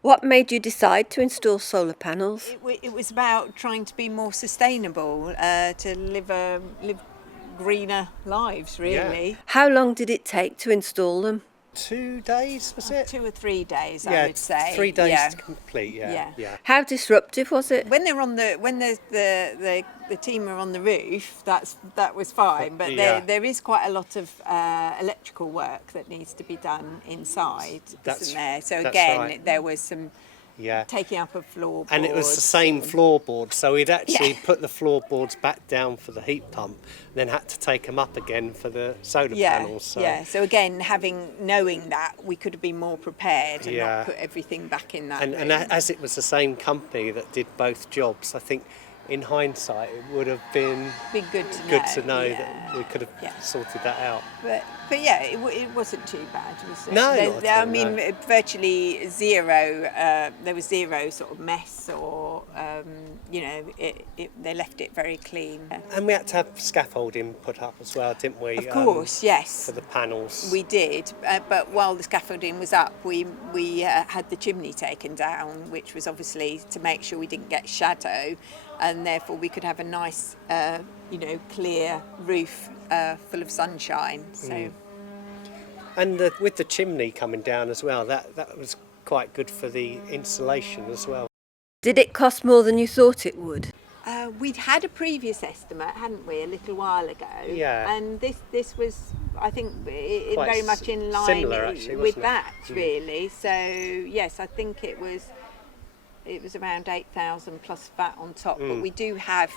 What made you decide to install solar panels? It was about trying to be more sustainable, to live greener lives, really. How long did it take to install them? 2 days, was it? 2 or 3 days, I Yeah, would say. 3 days Yeah. to complete. Yeah. Yeah. How disruptive was it? When the team are on the roof, that was fine. But Yeah. there is quite a lot of electrical work that needs to be done inside, isn't there? So That's again, right. there was some Yeah. taking up of floorboards. And it was the same floorboard, so we'd actually Yeah. put the floorboards back down for the heat pump, then had to take them up again for the solar panels. So. Yeah. So again, knowing that, we could have been more prepared and Yeah. not put everything back in that. And room. as it was the same company that did both jobs, I think in hindsight it would have been Be good to know. that Yeah. we could have sorted that out. But yeah, it wasn't too bad, was it? No, not at all, I mean, no. virtually zero. There was zero sort of mess, or they left it very clean. And we had to have scaffolding put up as well, didn't we? Of course, yes. For the panels. We did, but while the scaffolding was up, we had the chimney taken down, which was obviously to make sure we didn't get shadow, and therefore we could have a nice, clear roof full of sunshine. So. And with the chimney coming down as well, that was quite good for the insulation as well. Did it cost more than you thought it would? We'd had a previous estimate, hadn't we, a little while ago? Yeah. And this was, I think, Quite very much in line similar, actually, with wasn't it? that, really. So yes, I think it was around 8,000 plus VAT on top. But we do have,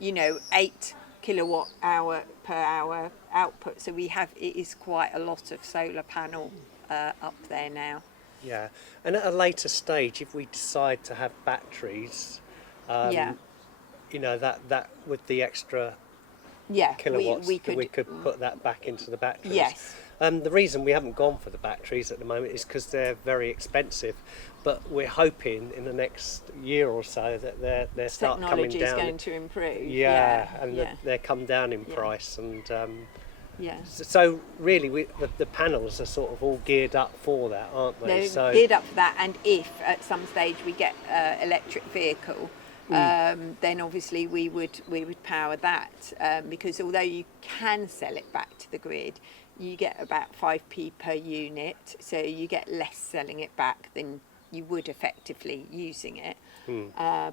8 kilowatt hour per hour output. So it is quite a lot of solar panel up there now. Yeah. And at a later stage, if we decide to have batteries, that with the extra kilowatts, we could put that back into the batteries. Yes. The reason we haven't gone for the batteries at the moment is because they're very expensive, but we're hoping in the next year or so that they start coming Technology down. is going to improve. And they come down in price, and Yeah. so really the panels are sort of all geared up for that, aren't they? They're geared up for that, and if at some stage we get an electric vehicle, then obviously we would power that, because although you can sell it back to the grid, you get about 5p per unit, so you get less selling it back than you would effectively using it.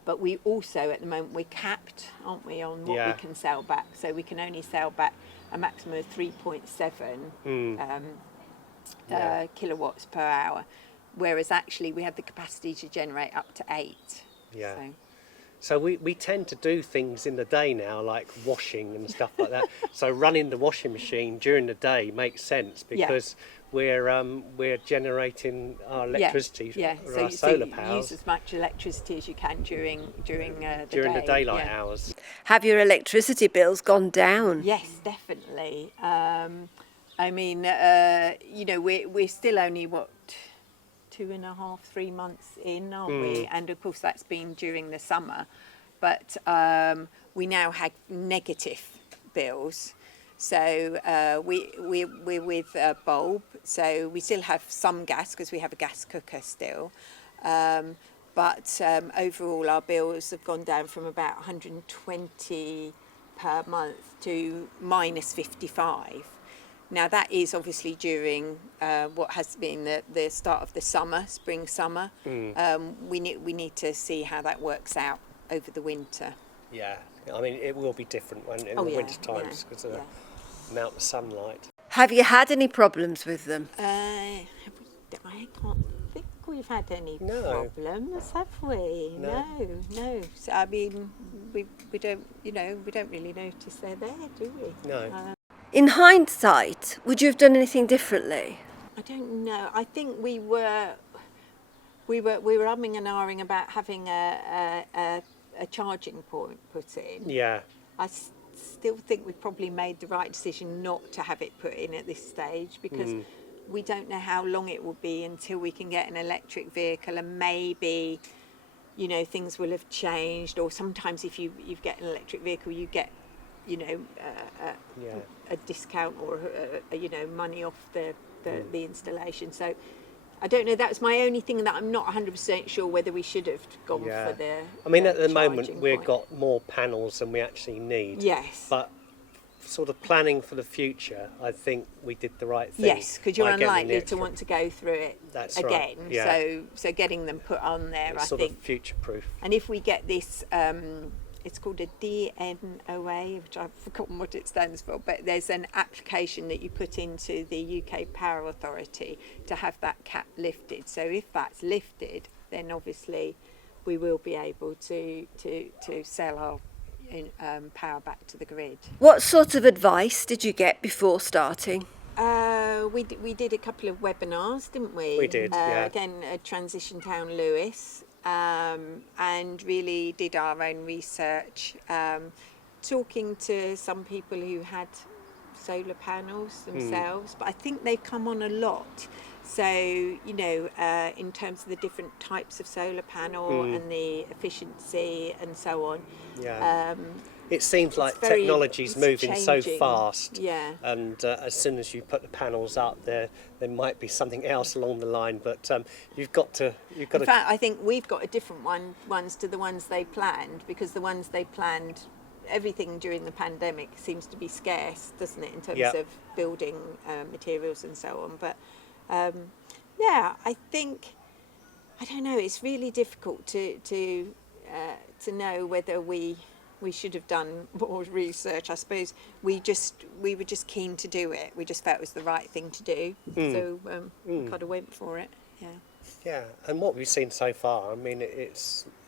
But we also, at the moment, we're capped, aren't we, on what we can sell back. So we can only sell back a maximum of 3.7 kilowatts per hour, whereas actually we have the capacity to generate up to 8. Yeah. So we tend to do things in the day now, like washing and stuff like that. So running the washing machine during the day makes sense because we're generating our electricity for our solar power. Use as much electricity as you can during the the daylight hours. Have your electricity bills gone down? Yes, definitely. I mean, we're still only 2.5, 3 months in, aren't we? And of course that's been during the summer, but we now have negative bills. So we're with bulb, so we still have some gas because we have a gas cooker still. But overall our bills have gone down from about 120 per month to minus 55. Now that is obviously during what has been the start of the spring summer. We need to see how that works out over the winter. Yeah, I mean it will be different in the winter times because of the amount of sunlight. Have you had any problems with them? I can't think we've had any problems, have we? No. So, I mean, we don't really notice they're there, do we? No. In hindsight, would you have done anything differently? I don't know. I think we were umming and ahhing about having a charging point put in. Yeah. I still think we probably made the right decision not to have it put in at this stage because we don't know how long it will be until we can get an electric vehicle, and maybe things will have changed, or sometimes if you get an electric vehicle you get a discount or money off the installation. So I don't know. That's my only thing that I'm not 100% sure whether we should have gone Yeah. for the. I mean, at the moment charging we've point. got more panels than we actually need. Yes. But sort of planning for the future, I think we did the right thing. Yes, because you're by getting the unlikely to extra- want to go through it That's again. right, yeah. So getting them put on there, It's I sort think. of future-proof. And if we get this, it's called a DNOA, which I've forgotten what it stands for, but there's an application that you put into the UK Power Authority to have that cap lifted. So if that's lifted, then obviously we will be able to sell our power back to the grid. What sort of advice did you get before starting? We did a couple of webinars, didn't we? We did, yeah. Again, at Transition Town Lewis, and really did our own research, talking to some people who had solar panels themselves, but I think they've come on a lot. So, you know, in terms of the different types of solar panel and the efficiency and so on. Yeah. It seems like very- technology's it's moving so changing. fast. Yeah. And as soon as you put the panels up, there might be something else along the line. But you've got to. In fact, I think we've got a different ones to the ones they planned, because the ones they planned, everything during the pandemic seems to be scarce, doesn't it, in terms Yeah. of building materials and so on. But yeah, I think, I don't know, it's really difficult to know whether we should have done more research. I suppose we were just keen to do it. We just felt it was the right thing to do. So we kind of went for it. Yeah. Yeah. And what we've seen so far, I mean,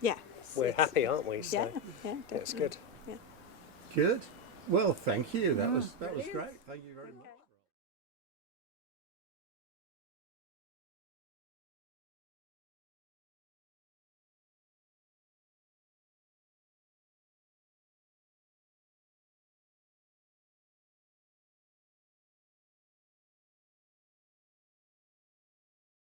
Yeah. we're happy, aren't we? So Yeah. Yeah. it's Definitely. good. Yeah. Good. Well, thank you. That was great. Thank you very much.